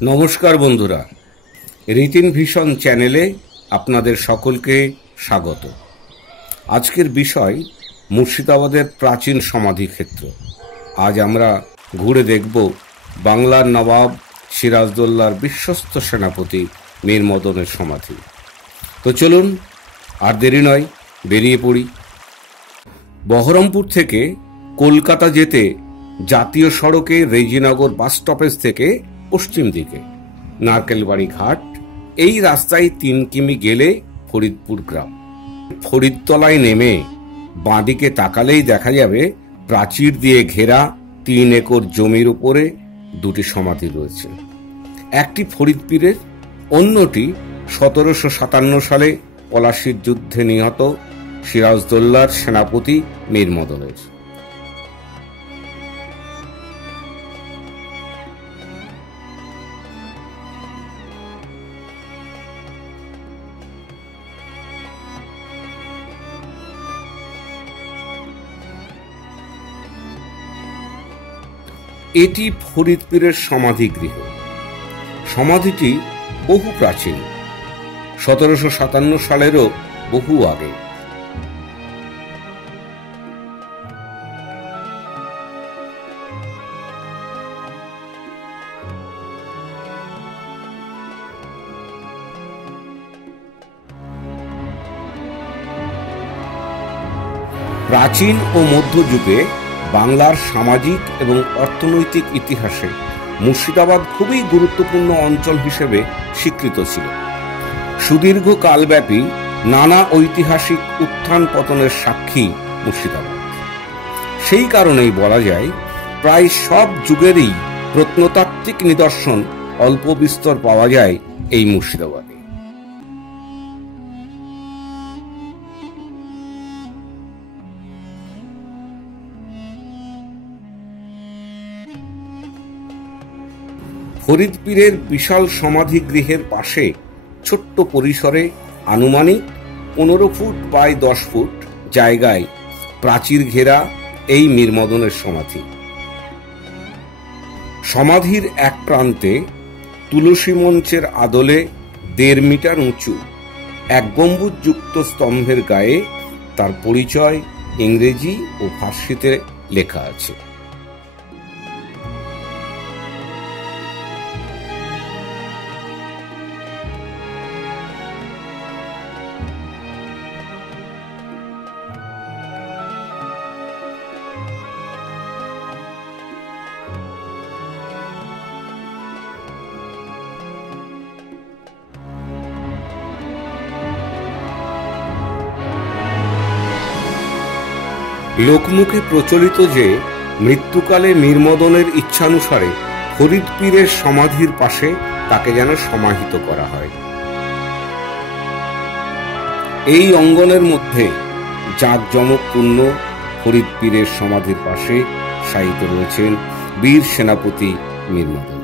নমস্কার বন্ধুরা, রিতিন ভিশন চ্যানেলে আপনাদের সকলকে স্বাগত। আজকের বিষয় মুর্শিদাবাদের প্রাচীন সমাধিক্ষেত্র। আজ আমরা ঘুরে দেখব বাংলার নবাব সিরাজদৌল্লার বিশ্বস্ত সেনাপতি মীর মদনের সমাধি। তো চলুন আর দেরি নয়, বেরিয়ে পড়ি। বহরমপুর থেকে কলকাতা যেতে জাতীয় সড়কে রেজিনগর বাস স্টপেজ থেকে পশ্চিম দিকে নারকেলবাড়ি ঘাট, এই রাস্তায় 3 কিমি গেলে ফরিদপুর গ্রাম। ফরিদতলায় নেমে বাঁদিকে তাকালেই দেখা যাবে প্রাচীর দিয়ে ঘেরা 3 একর জমির উপরে 2টি সমাধি রয়েছে। একটি ফরিদ পীরের, অন্যটি 1757 সালে পলাশীর যুদ্ধে নিহত সিরাজদৌল্লার সেনাপতি মীর মদনের। এটি ফরিদ পীরের সমাধিগৃহ। সমাধিটি বহু প্রাচীন, 1757 সালেরও বহু আগে। প্রাচীন ও মধ্যযুগে বাংলার সামাজিক এবং অর্থনৈতিক ইতিহাসে মুর্শিদাবাদ খুবই গুরুত্বপূর্ণ অঞ্চল হিসেবে স্বীকৃত ছিল। সুদীর্ঘ কালব্যাপী নানা ঐতিহাসিক উত্থান পতনের সাক্ষী মুর্শিদাবাদ। সেই কারণেই বলা যায় প্রায় সব যুগেরই প্রত্নতাত্ত্বিক নিদর্শন অল্প বিস্তর পাওয়া যায় এই মুর্শিদাবাদে। ফরিদ পীরের বিশাল সমাধিগৃহের পাশে ছোট্ট পরিসরে আনুমানিক 15 ফুট বাই 10 ফুট জায়গায় প্রাচীর ঘেরা এই মীর মদনের সমাধি। সমাধির এক প্রান্তে তুলসী মঞ্চের আদলে 1.5 মিটার উঁচু এক গম্বুজযুক্ত স্তম্ভের গায়ে তার পরিচয় ইংরেজি ও ফার্সিতে লেখা আছে। লোকমুখে প্রচলিত যে মৃত্যুকালে মীর মদনের ইচ্ছানুসারে ফরিদ পীরের সমাধির পাশে তাকে যেন সমাহিত করা হয়। এই অঙ্গনের মধ্যে জাঁকজমকপূর্ণ ফরিদ পীরের সমাধির পাশে শায়িত রয়েছেন বীর সেনাপতি মীর মদন।